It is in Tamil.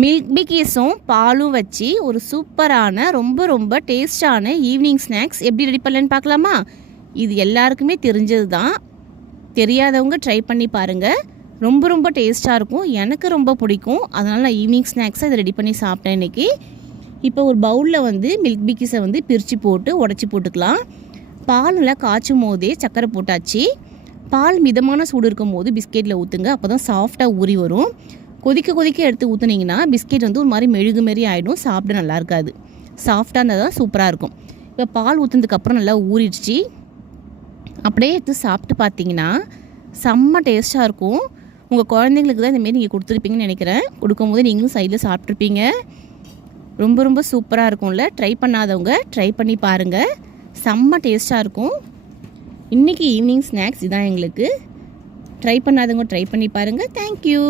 மில்க் பிக்கீஸும் பாலும் வச்சு ஒரு சூப்பரான ரொம்ப டேஸ்டான ஈவினிங் ஸ்நாக்ஸ் எப்படி ரெடி பண்ணலன்னு பார்க்கலாமா? இது எல்லாருக்குமே தெரிஞ்சது தான். தெரியாதவங்க ட்ரை பண்ணி பாருங்கள். ரொம்ப டேஸ்ட்டாக இருக்கும். எனக்கு ரொம்ப பிடிக்கும். அதனால் நான் ஈவினிங் ஸ்நாக்ஸை இதை ரெடி பண்ணி சாப்பிட்டேன் இன்றைக்கி. இப்போ ஒரு பவுலில் மில்க் பிக்கீஸை பிரித்து போட்டு உடச்சி போட்டுக்கலாம். பாலில் காய்ச்சும் போதே சர்க்கரை போட்டாச்சு. பால் மிதமான சூடு இருக்கும் போது பிஸ்கெட்டில் ஊற்றுங்க. அப்போ தான் சாஃப்டாக ஊறி வரும். கொதிக்க எடுத்து ஊற்றுனீங்கன்னா பிஸ்கெட் ஒரு மாதிரி மெழுகு மாரி ஆகிடும். சாப்பிட நல்லா இருக்காது. சாஃப்டாக இருந்தால் தான் சூப்பராக இருக்கும். இப்போ பால் ஊற்றுனதுக்கப்புறம் நல்லா ஊறிடுச்சு. அப்படியே எடுத்து சாப்பிட்டு பார்த்தீங்கன்னா செம்ம டேஸ்ட்டாக இருக்கும். உங்கள் குழந்தைங்களுக்கு தான் இந்தமாரி நீங்கள் கொடுத்துருப்பீங்கன்னு நினைக்கிறேன். கொடுக்கும்போது நீங்களும் சைடில் சாப்பிட்ருப்பீங்க. ரொம்ப சூப்பராக இருக்கும்ல. ட்ரை பண்ணாதவங்க ட்ரை பண்ணி பாருங்கள். செம்ம டேஸ்ட்டாக இருக்கும். இன்றைக்கி ஈவினிங் ஸ்நாக்ஸ் இதான் எங்களுக்கு. ட்ரை பண்ணாதவங்க ட்ரை பண்ணி பாருங்கள். தேங்க்யூ.